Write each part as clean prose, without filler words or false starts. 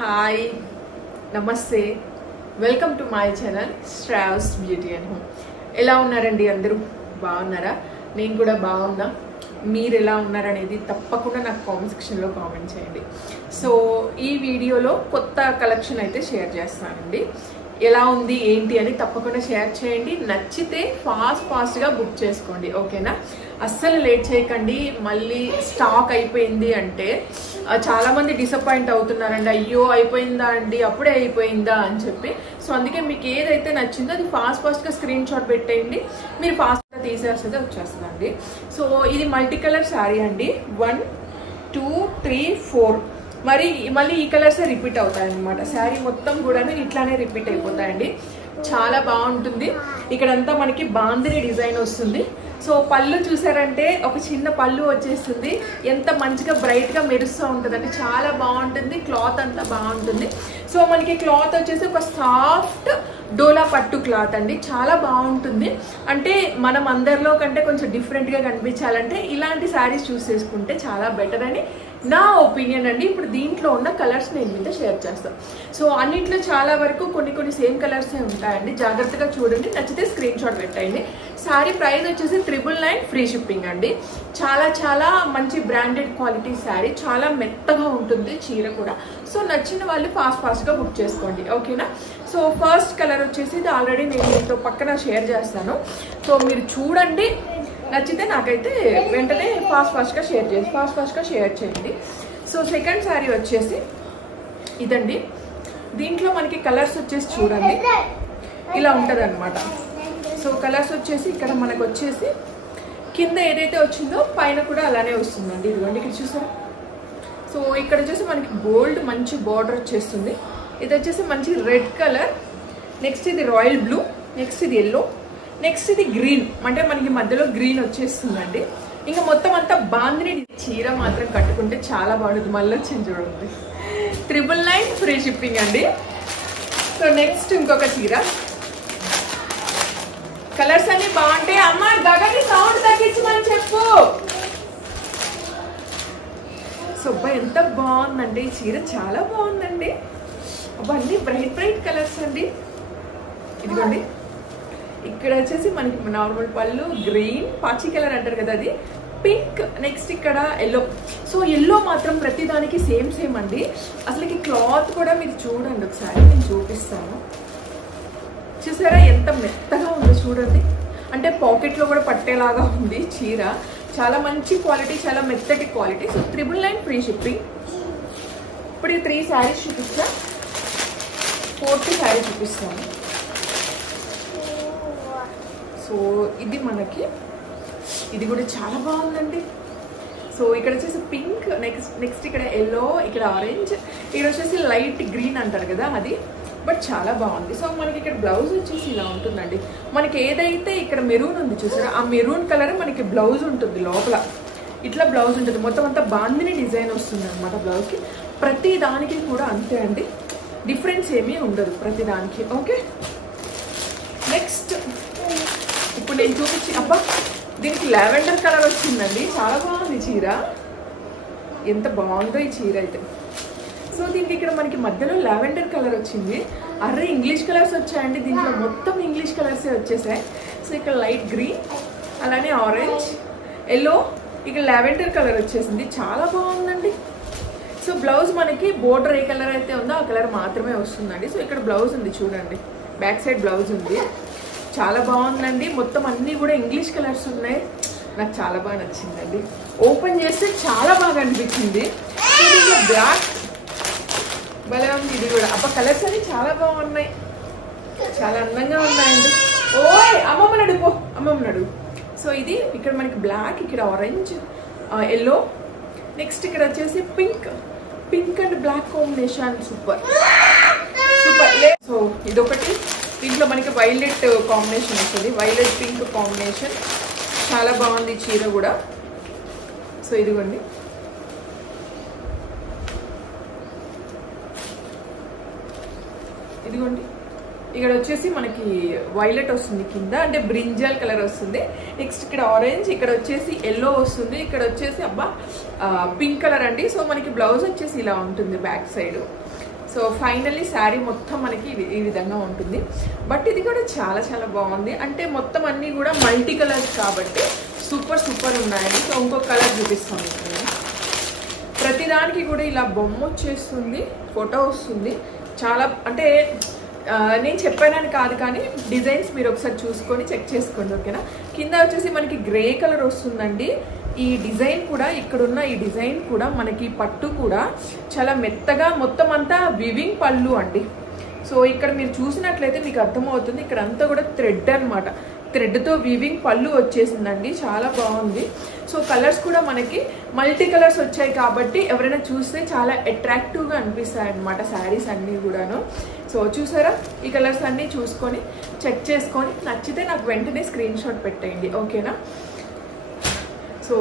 Hi నమస్తే welcome to my channel Shravs beauty and home. ఎలా ఉన్నారండి? అందరూ బాగున్నారా? నేను కూడా బాగున్నా. మీరు ఎలా ఉన్నారనేది తప్పకుండా నాకు కామెంట్ సెక్షన్లో కామెంట్ చేయండి. సో ఈ వీడియోలో కొత్త కలెక్షన్ అయితే షేర్ చేస్తానండి. ఎలా ఉంది ఏంటి అని తప్పకుండా షేర్ చేయండి. నచ్చితే ఫాస్ట్గా బుక్ చేసుకోండి, ఓకేనా? అస్సలు లేట్ చేయకండి. మళ్ళీ స్టాక్ అయిపోయింది అంటే చాలామంది డిసప్పాయింట్ అవుతున్నారండి. అయ్యో అయిపోయిందా అండి, అప్పుడే అయిపోయిందా అని చెప్పి. సో అందుకే మీకు ఏదైతే నచ్చిందో అది ఫాస్ట్గా స్క్రీన్ షాట్ పెట్టేయండి. మీరు ఫాస్ట్గా తీసేస్తే వచ్చేస్తుందండి. సో ఇది మల్టీ కలర్ శారీ అండి. 1 2 3 4 మళ్ళీ ఈ కలర్సే రిపీట్ అవుతాయి అనమాట. శారీ మొత్తం కూడా ఇట్లానే రిపీట్ అయిపోతాయండి. చాలా బాగుంటుంది. ఇక్కడంతా మనకి బాందిని డిజైన్ వస్తుంది. సో పళ్ళు చూసారంటే ఒక చిన్న పళ్ళు వచ్చేస్తుంది. ఎంత మంచిగా బ్రైట్గా మెరుస్తూ ఉంటుందండి. చాలా బాగుంటుంది. క్లాత్ అంతా బాగుంటుంది. సో మనకి క్లాత్ వచ్చేసి ఒక సాఫ్ట్ డోలా పట్టు క్లాత్ అండి. చాలా బాగుంటుంది. అంటే మనం అందరిలో కంటే కొంచెం డిఫరెంట్గా కనిపించాలంటే ఇలాంటి శారీస్ చూస్ చేసుకుంటే చాలా బెటర్ అని నా ఒపీనియన్ అండి. ఇప్పుడు దీంట్లో ఉన్న కలర్స్ నేను మీతో షేర్ చేస్తాను. సో అన్నింటిలో చాలా వరకు కొన్ని సేమ్ కలర్సే ఉంటాయండి. జాగ్రత్తగా చూడండి. నచ్చితే స్క్రీన్ షాట్ పెట్టండి. శారీ ప్రైస్ వచ్చేసి 999 ఫ్రీ షిప్పింగ్ అండి. చాలా మంచి బ్రాండెడ్ క్వాలిటీ శారీ. చాలా మెత్తగా ఉంటుంది చీర కూడా. సో నచ్చిన వాళ్ళు ఫాస్ట్గా బుక్ చేసుకోండి, ఓకేనా? సో ఫస్ట్ కలర్ వచ్చేసి ఇది ఆల్రెడీ నేను మీతో పక్కన షేర్ చేస్తాను. సో మీరు చూడండి. నచ్చితే నాకైతే వెంటనే ఫాస్ట్గా షేర్ చేయండి. సో సెకండ్ శారీ వచ్చేసి ఇదండి. దీంట్లో మనకి కలర్స్ వచ్చేసి చూడండి ఇలా ఉంటుంది అనమాట. సో కలర్స్ వచ్చేసి ఇక్కడ మనకు వచ్చేసి కింద ఏదైతే వచ్చిందో పైన కూడా అలానే వస్తుందండి. ఇదిగోండి ఇక్కడ చూసారా. సో ఇక్కడ వచ్చేసి మనకి గోల్డ్ మంచి బార్డర్ వచ్చేస్తుంది. ఇది వచ్చేసి మంచి రెడ్ కలర్. నెక్స్ట్ ఇది రాయల్ బ్లూ. నెక్స్ట్ ఇది ఎల్లో. నెక్స్ట్ ఇది గ్రీన్. అంటే మనకి మధ్యలో గ్రీన్ వచ్చేస్తుందండి. ఇంకా మొత్తం అంతా బాందిని. చీర మాత్రం కట్టుకుంటే చాలా బాగుంటుంది. మళ్ళీ వచ్చింది చూడండి. 999 ఫ్రీ షిప్పింగ్ అండి. సో నెక్స్ట్ ఇంకొక చీర. కలర్స్ అన్ని బాగుంటాయి. అమ్మ గగని సౌండ్ తగ్గించమని చెప్పు. సో అబ్బా ఎంత బాగుందండి ఈ చీర. చాలా బాగుందండి. అబ్బా అన్ని బ్రైట్ కలర్స్ అండి. ఇదిగోండి ఇక్కడ వచ్చేసి మనకి నార్మల్ పళ్ళు గ్రీన్, పాచి కలర్ అంటారు కదా, అది పింక్. నెక్స్ట్ ఇక్కడ ఎల్లో. సో ఎల్లో మాత్రం ప్రతి దానికి సేమ్ అండి. అసలుకి క్లాత్ కూడా మీరు చూడండి ఒకసారి. నేను చూపిస్తాను. చూసారా ఎంత మెత్తగా ఉందో చూడండి. అంటే పాకెట్లో కూడా పట్టేలాగా ఉంది చీర. చాలా మంచి క్వాలిటీ, చాలా మెత్తటి క్వాలిటీ. So 999 free shipping. ఇప్పుడు ఈ 3 శారీస్ చూపిస్తా. 4th శారీ చూపిస్తాను. సో ఇది మనకి ఇది కూడా చాలా బాగుందండి. సో ఇక్కడ వచ్చేసి పింక్, నెక్స్ట్ ఇక్కడ ఎల్లో, ఇక్కడ ఆరెంజ్, ఇక్కడ వచ్చేసి లైట్ గ్రీన్ అంటారు కదా అది. బట్ చాలా బాగుంది. సో మనకి ఇక్కడ బ్లౌజ్ వచ్చేసి ఇలా ఉంటుందండి. మనకి ఏదైతే ఇక్కడ మెరూన్ ఉంది చూసారా, ఆ మెరూన్ కలర్ మనకి బ్లౌజ్ ఉంటుంది. లోపల ఇట్లా బ్లౌజ్ ఉంటుంది. మొత్తం అంతా బాందిని డిజైన్ వస్తుంది అనమాట బ్లౌజ్కి. ప్రతి దానికి కూడా అంతే అండి. డిఫరెన్స్ ఏమీ ఉండదు ప్రతి దానికి, ఓకే? నెక్స్ట్ ఇప్పుడు నేను చూపించి అబ్బా దీనికి లావెండర్ కలర్ వచ్చిందండి. చాలా బాగుంది చీర. ఎంత బాగుందో ఈ చీర అయితే. సో దీనికి ఇక్కడ మనకి మధ్యలో లావెండర్ కలర్ వచ్చింది. అరే ఇంగ్లీష్ కలర్స్ వచ్చాయండి. దీంట్లో మొత్తం ఇంగ్లీష్ కలర్సే వచ్చేసాయి. సో ఇక్కడ లైట్ గ్రీన్, అలానే ఆరెంజ్, ఎల్లో, ఇక్కడ లావెండర్ కలర్ వచ్చేసింది. చాలా బాగుందండి. సో బ్లౌజ్ మనకి బోర్డర్ ఏ కలర్ అయితే ఉందో ఆ కలర్ మాత్రమే వస్తుందండి. సో ఇక్కడ బ్లౌజ్ ఉంది చూడండి. బ్యాక్ సైడ్ బ్లౌజ్ ఉంది. చాలా బాగుందండి. మొత్తం అన్నీ కూడా ఇంగ్లీష్ కలర్స్ ఉన్నాయి. నాకు చాలా బాగా నచ్చిందండి. ఓపెన్ చేస్తే చాలా బాగా అనిపించింది. బ్లాక్ భలే ఉంది. ఇది కూడా అబ్బా కలర్స్ అన్ని చాలా బాగున్నాయి. చాలా అందంగా ఉన్నాయండి. ఓయ్ అమ్మమ్మ నడుపు. సో ఇది ఇక్కడ మనకి బ్లాక్, ఇక్కడ ఆరెంజ్, ఎల్లో, నెక్స్ట్ ఇక్కడ వచ్చేసి pink and black combination. Super. So ఇదొకటి. దీంట్లో మనకి వైలెట్ కాంబినేషన్ వస్తుంది. Violet pink combination. చాలా బాగుంది చీర కూడా. సో ఇదిగోండి. ఇక్కడ వచ్చేసి మనకి వైలెట్ వస్తుంది కింద, అంటే బ్రింజల్ కలర్ వస్తుంది. నెక్స్ట్ ఇక్కడ ఆరెంజ్, ఇక్కడ వచ్చేసి ఎల్లో వస్తుంది, ఇక్కడ వచ్చేసి అబ్బా పింక్ కలర్ అండి. సో మనకి బ్లౌజ్ వచ్చేసి ఇలా ఉంటుంది back side. So finally sari మొత్తం మనకి ఈ విధంగా ఉంటుంది. బట్ ఇది కూడా చాలా చాలా బాగుంది. అంటే మొత్తం అన్నీ కూడా మల్టీ కలర్స్ కాబట్టి సూపర్ సూపర్ ఉన్నాయండి. సో ఇంకొక కలర్ చూపిస్తాను నేను. ప్రతిదానికి కూడా ఇలా బొమ్మ వచ్చేస్తుంది, ఫోటో వస్తుంది. చాలా అంటే నేను చెప్పానని కాదు, కానీ డిజైన్స్ మీరు ఒకసారి చూసుకొని చెక్ చేసుకోండి, ఓకేనా. కింద వచ్చేసి మనకి గ్రే కలర్ వస్తుందండి. ఈ డిజైన్ కూడా ఇక్కడున్న ఈ డిజైన్ కూడా మనకి పట్టు కూడా చాలా మెత్తగా మొత్తం అంతా వివింగ్ పళ్ళు అండి. సో ఇక్కడ మీరు చూసినట్లయితే మీకు అర్థమవుతుంది, ఇక్కడ అంతా కూడా థ్రెడ్ అనమాట. థ్రెడ్తో వీవింగ్ పళ్ళు వచ్చేసిందండి, చాలా బాగుంది. సో కలర్స్ కూడా మనకి మల్టీ కలర్స్ వచ్చాయి కాబట్టి ఎవరైనా చూస్తే చాలా అట్రాక్టివ్గా అనిపిస్తాయి అన్నమాట శారీస్ అన్నీ కూడాను. సో చూసారా, ఈ కలర్స్ అన్నీ చూసుకొని చెక్ చేసుకొని నచ్చితే నాకు వెంటనే స్క్రీన్ షాట్ పెట్టేయండి, ఓకేనా. సో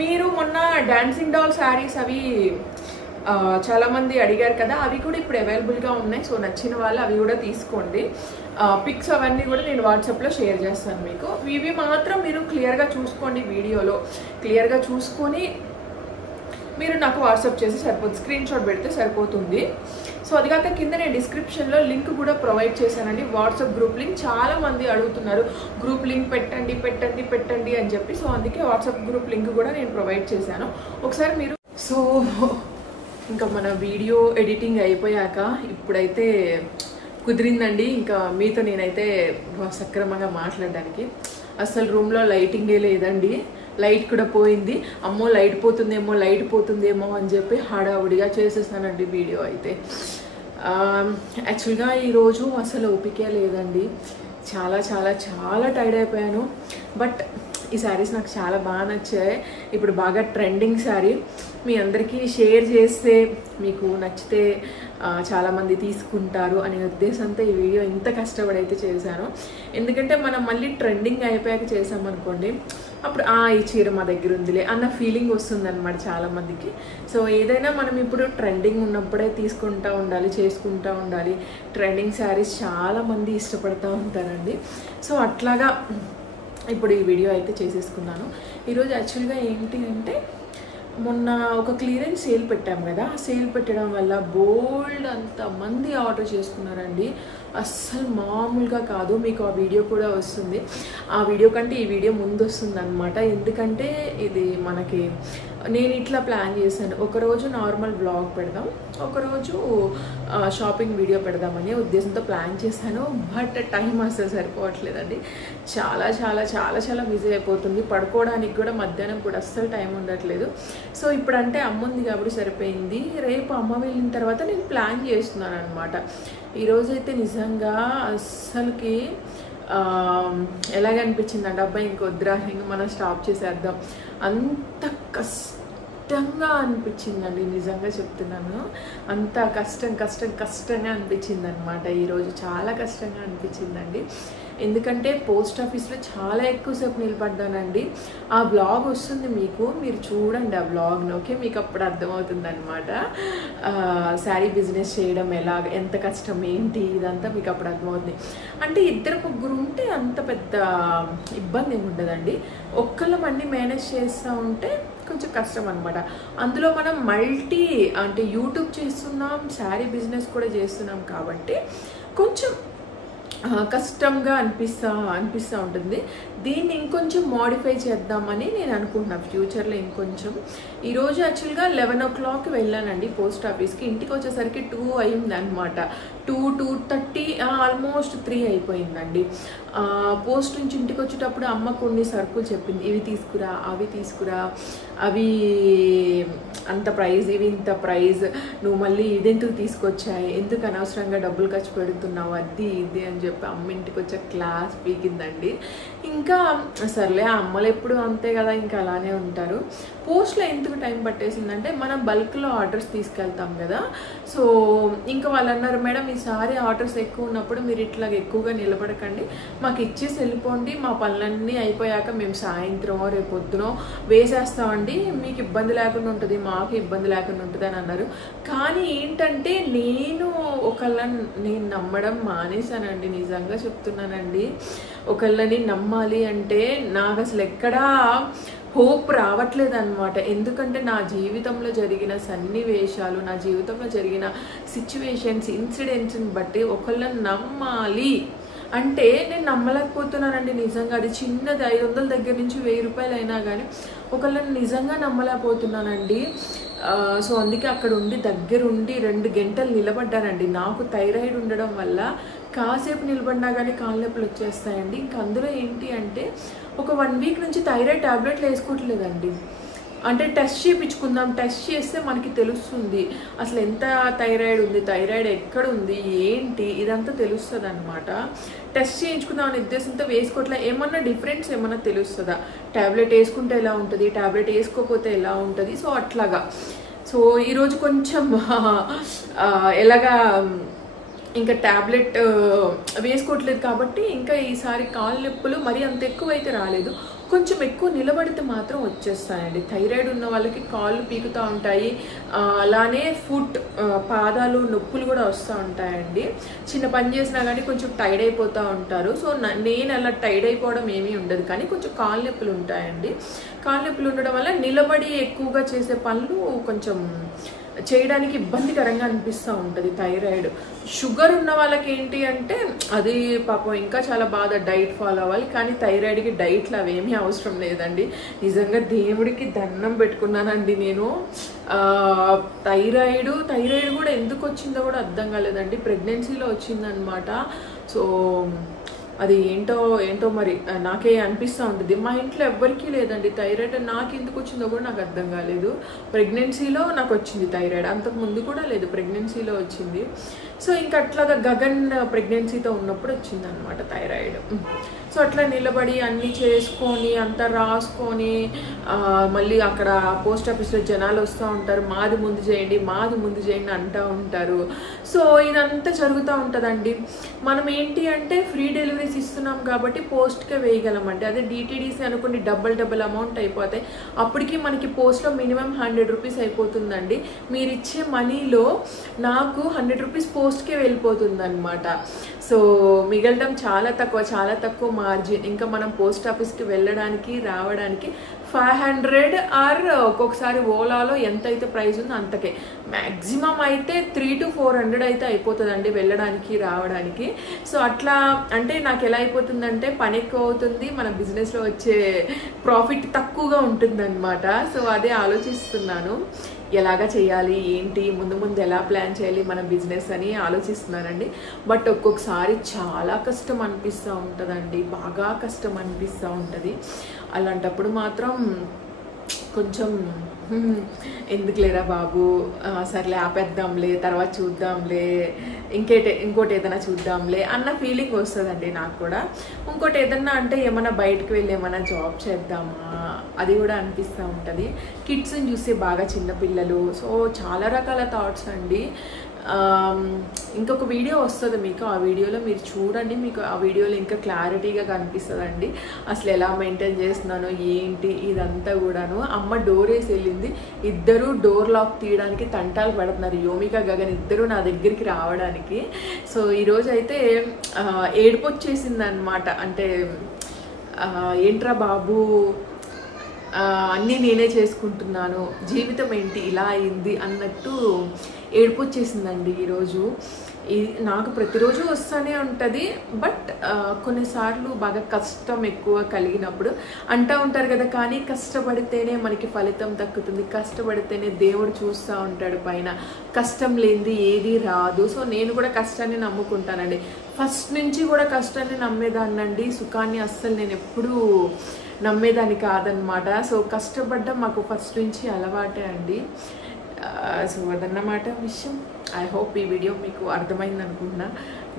మీరు మొన్న డాన్సింగ్ డాల్ శారీస్ అవి చాలామంది అడిగారు కదా, అవి కూడా ఇప్పుడు అవైలబుల్గా ఉన్నాయి. సో నచ్చిన వాళ్ళు అవి కూడా తీసుకోండి. పిక్స్ అవన్నీ కూడా నేను వాట్సాప్లో షేర్ చేస్తాను మీకు. ఇవి మాత్రం మీరు క్లియర్గా చూసుకోండి, వీడియోలో క్లియర్గా చూసుకొని మీరు నాకు వాట్సాప్ చేసి సరిపోతుంది, స్క్రీన్ షాట్ పెడితే సరిపోతుంది. సో అది కాక కింద నేను డిస్క్రిప్షన్లో లింక్ కూడా ప్రొవైడ్ చేశానండి, వాట్సాప్ గ్రూప్ లింక్. చాలామంది అడుగుతున్నారు గ్రూప్ లింక్ పెట్టండి పెట్టండి పెట్టండి అని చెప్పి. సో అందుకే వాట్సాప్ గ్రూప్ లింక్ కూడా నేను ప్రొవైడ్ చేశాను, ఒకసారి మీరు. సో ఇంకా మన వీడియో ఎడిటింగ్ అయిపోయాక ఇప్పుడైతే కుదిరిందండి ఇంకా మీతో నేనైతే సక్రమంగా మాట్లాడడానికి. అసలు రూమ్లో లైటింగే లేదండి, లైట్ కూడా పోయింది. అమ్మో లైట్ పోతుందేమో అని చెప్పి హడావుడిగా చేసేసానండి వీడియో అయితే. యాక్చువల్గా ఈరోజు అసలు ఓపికే లేదండి, చాలా చాలా చాలా టైర్డ్ అయిపోయాను. బట్ ఈ శారీస్ నాకు చాలా బాగా నచ్చాయి. ఇప్పుడు బాగా ట్రెండింగ్ శారీ, మీ అందరికీ షేర్ చేస్తే మీకు నచ్చితే చాలామంది తీసుకుంటారు అనే ఉద్దేశంతో ఈ వీడియో ఇంత కష్టపడి అయితే చేశాను. ఎందుకంటే మనం మళ్ళీ ట్రెండింగ్ అయిపోయాక చేసామనుకోండి, అప్పుడు ఈ చీర మా దగ్గర ఉందిలే అన్న ఫీలింగ్ వస్తుందన్నమాట చాలామందికి. సో ఏదైనా మనం ఇప్పుడు ట్రెండింగ్ ఉన్నప్పుడే తీసుకుంటూ ఉండాలి, చేసుకుంటూ ఉండాలి. ట్రెండింగ్ శారీస్ చాలామంది ఇష్టపడుతూ ఉంటారండి. సో అట్లాగా ఇప్పుడు ఈ వీడియో అయితే చేసేసుకున్నాను. ఈరోజు యాక్చువల్గా ఏంటి అంటే, మొన్న ఒక క్లియరెన్స్ సేల్ పెట్టాం కదా, ఆ సేల్ పెట్టడం వల్ల బోల్డ్ అంతమంది ఆర్డర్ చేసుకున్నారండి. అస్సలు మామూలుగా కాదు. మీకు ఆ వీడియో కూడా వస్తుంది, ఆ వీడియో కంటే ఈ వీడియో ముందు వస్తుంది అనమాట. ఎందుకంటే ఇది మనకి నేను ఇట్లా ప్లాన్ చేశాను, ఒకరోజు నార్మల్ బ్లాగ్ పెడదాం, ఒకరోజు షాపింగ్ వీడియో పెడదామనే ఉద్దేశంతో ప్లాన్ చేశాను. బట్ టైం అసలు సరిపోవట్లేదండి, చాలా చాలా చాలా చాలా బిజీ అయిపోతుంది. పడుకోవడానికి కూడా మధ్యాహ్నం కూడా అస్సలు టైం ఉండట్లేదు. సో ఇప్పుడంటే అమ్మ ఉంది కాబట్టి సరిపోయింది. రేపు అమ్మ వెళ్ళిన తర్వాత నేను ప్లాన్ చేస్తున్నాను అనమాట. ఈరోజైతే నిజంగా అస్సలకి ఎలాగనిపించిందంటే, అబ్బాయి ఇంకొద్దురా, ఇంక మనం స్టాప్ చేసేద్దాం, అంత కష్టంగా అనిపించిందండి. నిజంగా చెప్తున్నాను, అంత కష్టంగా అనిపించింది అనమాట. ఈరోజు చాలా కష్టంగా అనిపించిందండి. ఎందుకంటే పోస్ట్ ఆఫీస్లో చాలా ఎక్కువసేపు నిలబడ్డానండి. ఆ బ్లాగ్ వస్తుంది మీకు, మీరు చూడండి ఆ బ్లాగ్ను, ఓకే, మీకు అప్పుడు అర్థమవుతుంది అనమాట శారీ బిజినెస్ చేయడం ఎంత కష్టం ఏంటి ఇదంతా మీకు అప్పుడు అర్థమవుతుంది. అంటే 2-3 ఉంటే అంత పెద్ద ఇబ్బంది ఏమి ఉండదండి, ఒక్కళ్ళం అన్నీ మేనేజ్ చేస్తూ ఉంటే కొంచెం కష్టం అనమాట. అందులో మనం మల్టీ అంటే యూట్యూబ్ చేస్తున్నాం, శారీ బిజినెస్ కూడా చేస్తున్నాం కాబట్టి కొంచెం కష్టంగా అనిపిస్తూ ఉంటుంది. దీన్ని ఇంకొంచెం మోడిఫై చేద్దామని నేను అనుకుంటున్నాను ఫ్యూచర్లో ఇంకొంచెం. ఈరోజు యాక్చువల్గా 11 o'clock వెళ్ళానండి పోస్ట్ ఆఫీస్కి, ఇంటికి వచ్చేసరికి 2 అయింది అనమాట. 2:30 ఆల్మోస్ట్ 3 అయిపోయిందండి. పోస్ట్ నుంచి ఇంటికి వచ్చేటప్పుడు అమ్మ కొన్ని సరుకులు చెప్పింది, ఇవి తీసుకురా అవి తీసుకురా, అవి అంత ప్రైజ్ ఇవి ఇంత ప్రైజ్, నువ్వు మళ్ళీ ఇదెందుకు తీసుకొచ్చాయి, ఎందుకు అనవసరంగా డబ్బులు ఖర్చు పెడుతున్నావు, అది ఇది అని చెప్పి అమ్మ ఇంటికి వచ్చే క్లాస్ పీకిందండి. ఇంకా సర్లే, అమ్మలు ఎప్పుడు అంతే కదా, ఇంకా అలానే ఉంటారు. పోస్ట్లో ఎందుకు టైం పట్టేసిందంటే, మనం బల్క్లో ఆర్డర్స్ తీసుకెళ్తాం కదా. సో ఇంకా వాళ్ళు అన్నారు, మేడం ఈసారి ఆర్డర్స్ ఎక్కువ ఉన్నప్పుడు మీరు ఇట్లా ఎక్కువగా నిలబడకండి, మాకు ఇచ్చేసి వెళ్ళిపోండి, మా పనులన్నీ అయిపోయాక మేము సాయంత్రం రేపు పొద్దునో వేసేస్తామండి, మీకు ఇబ్బంది లేకుండా ఉంటుంది, మాకు ఇబ్బంది లేకుండా ఉంటుంది అని అన్నారు. కానీ ఏంటంటే నేను నేను నమ్మడం మానేశానండి, నిజంగా చెప్తున్నానండి. ఒకళ్ళని నమ్మాలి అంటే నాకు అసలు ఎక్కడా హోప్ రావట్లేదు అనమాట. ఎందుకంటే నా జీవితంలో జరిగిన సన్నివేశాలు, నా జీవితంలో జరిగిన సిచ్యువేషన్స్, ఇన్సిడెంట్స్ని బట్టి ఒకళ్ళని నమ్మాలి అంటే నేను నమ్మలేకపోతున్నానండి నిజంగా. అది చిన్నది 500 దగ్గర నుంచి 1000 రూపాయలు అయినా కానీ ఒకళ్ళని నిజంగా నమ్మలేకపోతున్నానండి. సో అందుకే అక్కడ ఉండి దగ్గరుండి 2 గంటలు నిలబడ్డానండి. నాకు థైరాయిడ్ ఉండడం వల్ల కాసేపు నిలబడినా కానీ కాళ్ళ నొప్పులు వచ్చేస్తాయండి. ఇంకా అందులో ఏంటి అంటే ఒక 1 వీక్ నుంచి థైరాయిడ్ టాబ్లెట్లు వేసుకోవట్లేదండి. అంటే టెస్ట్ చేయించుకుందాం, టెస్ట్ చేస్తే మనకి తెలుస్తుంది అసలు ఎంత థైరాయిడ్ ఉంది, థైరాయిడ్ ఎక్కడ ఉంది, ఏంటి ఇదంతా తెలుస్తుంది అనమాట. టెస్ట్ చేయించుకుందాం అనే ఉద్దేశంతో వేసుకోవట్లే. ఏమన్నా డిఫరెన్స్ ఏమన్నా తెలుస్తుందా, ట్యాబ్లెట్ వేసుకుంటే ఎలా ఉంటుంది, ట్యాబ్లెట్ వేసుకోకపోతే ఎలా ఉంటుంది, సో అట్లాగా. సో ఈరోజు కొంచెం ఎలాగా ఇంకా ట్యాబ్లెట్ వేసుకోవట్లేదు కాబట్టి ఇంకా ఈసారి కాళ్ళ నొప్పులు మరి అంత ఎక్కువ అయితే రాలేదు, కొంచెం ఎక్కువ నిలబడితే మాత్రం వచ్చేస్తాయండి. థైరాయిడ్ ఉన్న వాళ్ళకి కాళ్ళు పీకుతూ ఉంటాయి, అలానే పాదాలు నొప్పులు కూడా వస్తూ ఉంటాయండి. చిన్న పని చేసినా కానీ కొంచెం టైర్డ్ అయిపోతూ ఉంటారు. సో నేను అలా టైర్డ్ అయిపోవడం ఏమీ ఉండదు, కానీ కొంచెం కాళ్ళ నొప్పులు ఉంటాయండి. కాళ్ళ నొప్పులు ఉండడం వల్ల నిలబడి ఎక్కువగా చేసే పనులు కొంచెం చేయడానికి ఇబ్బందికరంగా అనిపిస్తూ ఉంటుంది. థైరాయిడ్ షుగర్ ఉన్న వాళ్ళకి ఏంటి అంటే అది పాపం ఇంకా చాలా బాగా డైట్ ఫాలో అవ్వాలి, కానీ థైరాయిడ్కి డైట్లు అవేమీ అవసరం లేదండి. నిజంగా దేవుడికి దండం పెట్టుకున్నానండి నేను. థైరాయిడ్ కూడా ఎందుకు వచ్చిందో కూడా అర్థం కాలేదండి. ప్రెగ్నెన్సీలో వచ్చిందనమాట. సో అది ఏంటో మరి నాకే అనిపిస్తూ ఉంటుంది. మా ఇంట్లో ఎవ్వరికీ లేదండి థైరాయిడ్, నాకు ఎందుకు వచ్చిందో కూడా నాకు అర్థం కాలేదు. ప్రెగ్నెన్సీలో నాకు వచ్చింది థైరాయిడ్, అంతకు ముందు కూడా లేదు, ప్రెగ్నెన్సీలో వచ్చింది. సో ఇంకా అట్లాగా గగన్ ప్రెగ్నెన్సీతో ఉన్నప్పుడు వచ్చిందనమాట థైరాయిడ్. సో అట్లా నిలబడి అన్నీ చేసుకొని అంతా రాసుకొని మళ్ళీ అక్కడ పోస్ట్ ఆఫీస్లో జనాలు వస్తూ ఉంటారు, మాది ముందు చేయండి అంటూ ఉంటారు. సో ఇదంతా జరుగుతూ ఉంటుందండి. మనం ఏంటి అంటే ఫ్రీ డెలివరీస్ ఇస్తున్నాం కాబట్టి పోస్ట్కే వేయగలమండి. అదే డిటీడీసీ అనుకోండి డబల్ అమౌంట్ అయిపోతాయి. అప్పటికి మనకి పోస్ట్లో మినిమం 100 రూపీస్ అయిపోతుందండి. మీరు ఇచ్చే మనీలో నాకు 100 రూపీస్ పోస్ట్కే వెళ్ళిపోతుంది అనమాట. సో మిగలడం చాలా తక్కువ మార్జిన్. ఇంకా మనం పోస్ట్ ఆఫీస్కి వెళ్ళడానికి రావడానికి 500 ఆర్ ఒక్కొక్కసారి ఓలాలో ఎంత అయితే ప్రైస్ ఉందో అంతకే, మ్యాక్సిమం అయితే 300 to 400 అయితే అయిపోతుందండి వెళ్ళడానికి రావడానికి. సో అట్లా అంటే నాకు ఎలా అయిపోతుందంటే పని ఎక్కువ అవుతుంది, మన బిజినెస్లో వచ్చే ప్రాఫిట్ తక్కువగా ఉంటుందన్నమాట. సో అదే ఆలోచిస్తున్నాను, ఎలాగా చేయాలి ఏంటి, ముందు ఎలా ప్లాన్ చేయాలి మన బిజినెస్ అని ఆలోచిస్తున్నానండి. బట్ ఒక్కొక్కసారి చాలా కష్టం అనిపిస్తూ ఉంటుందండి, బాగా కష్టం అనిపిస్తూ ఉంటుంది. అలాంటప్పుడు మాత్రం కొంచెం ఎందుకు లేరా బాబు, సర్లే ఆపేద్దాంలే, తర్వాత చూద్దాంలే, ఇంకోటి ఏదైనా చూద్దాంలే అన్న ఫీలింగ్ వస్తుందండి నాకు కూడా. ఇంకోటి ఏదన్నా అంటే ఏమైనా బయటకు వెళ్ళి ఏమైనా జాబ్ చేద్దామా అది కూడా అనిపిస్తూ ఉంటుంది. కిడ్స్ని చూస్తే బాగా చిన్నపిల్లలు, సో చాలా రకాల థాట్స్ అండి. ఇంకొక వీడియో వస్తుంది మీకు, ఆ వీడియోలో మీరు చూడండి, మీకు ఆ వీడియోలో ఇంకా క్లారిటీగా కనిపిస్తుందండి అసలు ఎలా మెయింటైన్ చేస్తున్నానో ఏంటి ఇదంతా కూడాను. అమ్మ డోర్ వేసి వెళ్ళింది, ఇద్దరు డోర్ లాక్ తీయడానికి తంటాలు పడుతున్నారు, యోమిక గగన్ ఇద్దరు నా దగ్గరికి రావడానికి. సో ఈరోజు అయితే ఏడుపు వచ్చేసింది అనమాట. అంటే ఏంట్రా బాబు అన్నీ నేనే చేసుకుంటున్నాను, జీవితం ఏంటి ఇలా అయింది అన్నట్టు ఏడుపు వచ్చేసిందండి ఈరోజు. నాకు ప్రతిరోజు వస్తూనే ఉంటుంది, బట్ కొన్నిసార్లు బాగా కష్టం ఎక్కువ కలిగినప్పుడు అంటూ ఉంటారు కదా, కానీ కష్టపడితేనే మనకి ఫలితం దక్కుతుంది, కష్టపడితేనే దేవుడు చూస్తూ ఉంటాడు పైన, కష్టం లేనిది ఏది రాదు. సో నేను కూడా కష్టాన్ని నమ్ముకుంటానండి, ఫస్ట్ నుంచి కూడా కష్టాన్ని నమ్మేదాన్నండి, సుఖాన్ని అస్సలు నేను ఎప్పుడూ నమ్మేదాన్ని కాదనమాట. సో కష్టపడ్డం మాకు ఫస్ట్ నుంచి అలవాటే అండి. సో అదన్నమాట విషయం. ఐ హోప్ ఈ వీడియో మీకు అర్థమైంది అనుకుంటున్నా,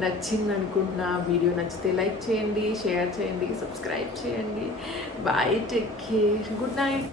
నచ్చింది అనుకుంటున్నా. వీడియో నచ్చితే లైక్ చేయండి, షేర్ చేయండి, సబ్స్క్రైబ్ చేయండి. Bye, take care, good night.